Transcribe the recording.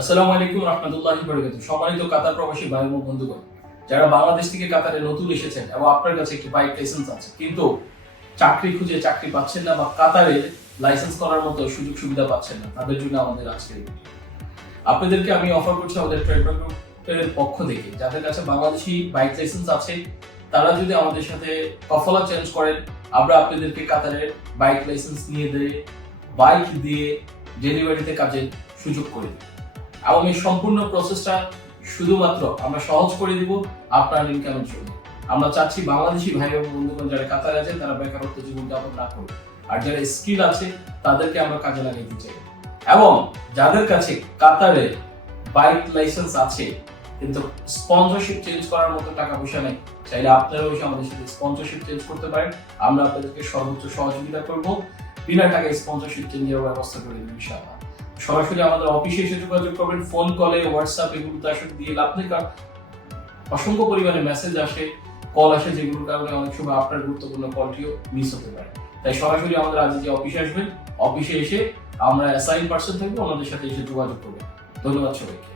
আসসালামু আলাইকুম রহমতুল্লাহি বারাকাতুহু। সম্মানিত কাতার প্রবাসী ভাই ও বন্ধুগণ, যারা বাংলাদেশ থেকে কাতারে নতুন এসেছেন এবং আপনার কাছে একটি বাইক লাইসেন্স আছে কিন্তু চাকরি খুঁজে চাকরি পাচ্ছেন না বা কাতারে লাইসেন্স করার মতো সুযোগ সুবিধা পাচ্ছেন না, তাদের জন্য আমাদের আজকের ভিডিও। আপনাদেরকে আমি অফার করছি আমাদের ট্রেডমার্ক গ্রুপের পক্ষ থেকে, যাদের কাছে বাংলাদেশি বাইক লাইসেন্স আছে তারা যদি আমাদের সাথে কফলা চেঞ্জ করেন, আমরা আপনাদেরকে কাতারের বাইক লাইসেন্স নিয়ে দিয়ে বাইক দিয়ে ডেলিভারিতে কাজের সুযোগ করে দিই এবং এই সম্পূর্ণ প্রসেসটা শুধুমাত্র আমরা সহজ করে দিব আপনার ইনকামের জন্য। আমরা চাচ্ছি বাংলাদেশি ভাই এবং বন্ধুগণ যারা কাতারে আছেন তারা বেকারত্ব জীবনযাপন না করবে, আর যারা স্কিল আছে তাদেরকে আমরা কাজে লাগাইতে চাই। এবং যাদের কাছে কাতারে বাইক লাইসেন্স আছে কিন্তু স্পন্সরশিপ চেঞ্জ করার মতো টাকা পয়সা নেই, চাইলে আপনারাও এসে আমাদের সাথে স্পন্সরশিপ চেঞ্জ করতে পারেন। আমরা আপনাদেরকে সর্বোচ্চ সহযোগিতা করব, বিনা টাকায় স্পন্সরশিপ চেঞ্জের ব্যবস্থা করে দেব ইনশাআল্লাহ। সরাসরি আমাদের অফিসে এসে যোগাযোগ করবেন, ফোন কলে হোয়াটসঅ্যাপ এগুলোতে আসলে দিয়ে লাভ নেই, কারণ অসংখ্য পরিমাণে মেসেজ আসে, কল আসে, যেগুলোর কারণে অনেক সময় আপনার গুরুত্বপূর্ণ কলটিও মিস হতে পারে। তাই সরাসরি আমাদের আজ যে অফিসে আসবেন, অফিসে এসে আমরা অ্যাসাইন পার্সন থাকবো, আমাদের সাথে এসে যোগাযোগ করবেন। ধন্যবাদ সবাইকে।